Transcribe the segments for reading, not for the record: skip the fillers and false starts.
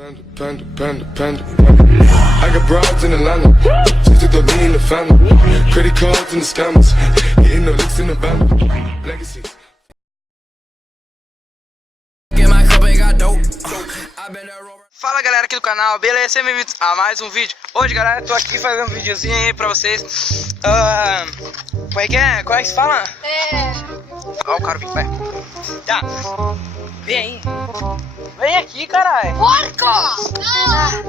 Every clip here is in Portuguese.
I got broads in Atlanta, just to me in the family. Credit cards and the scammers, hitting the licks in the van. Legacies. Fala galera aqui do canal, beleza? Sejam bem-vindos a mais um vídeo. Hoje galera, tô aqui fazendo um videozinho aí pra vocês. Como é que é? Como é que se fala? Ó o cara vem, vai. Tá, vem aí. Vem aqui, caralho. Porco!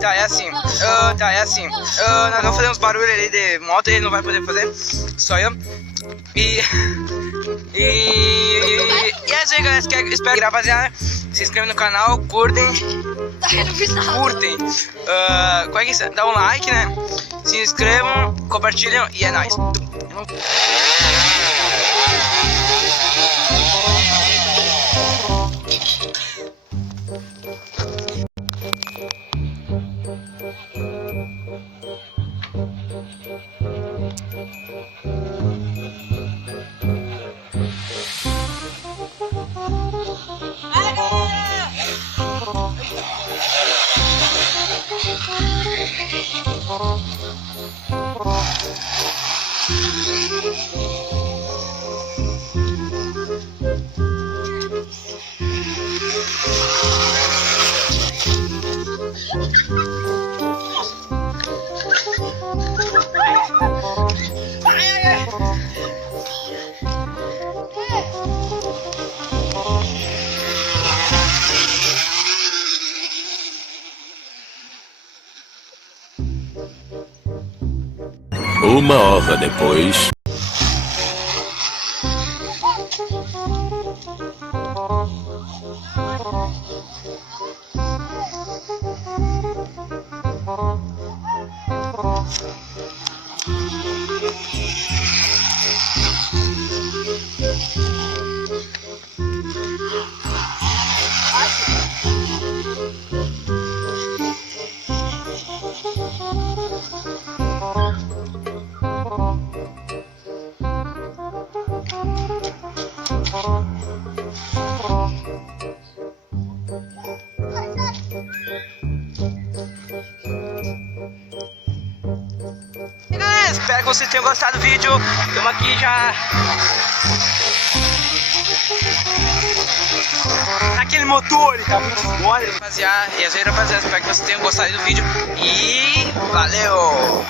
Tá, é assim. Nós vamos fazer uns barulhos ali de moto, ele não vai poder fazer, só eu. E é isso aí, galera. Espero que rapaziada, se inscreve no canal, curtem. Curtem. Como é que é? Dá um like, né? Se inscrevam, compartilham e é nóis. Uma hora depois. Espero que vocês tenham gostado do vídeo. Estamos aqui já naquele motor, tá muito mole, rapaziada. E às vezes, rapaziada, espero que vocês tenham gostado do vídeo. E valeu!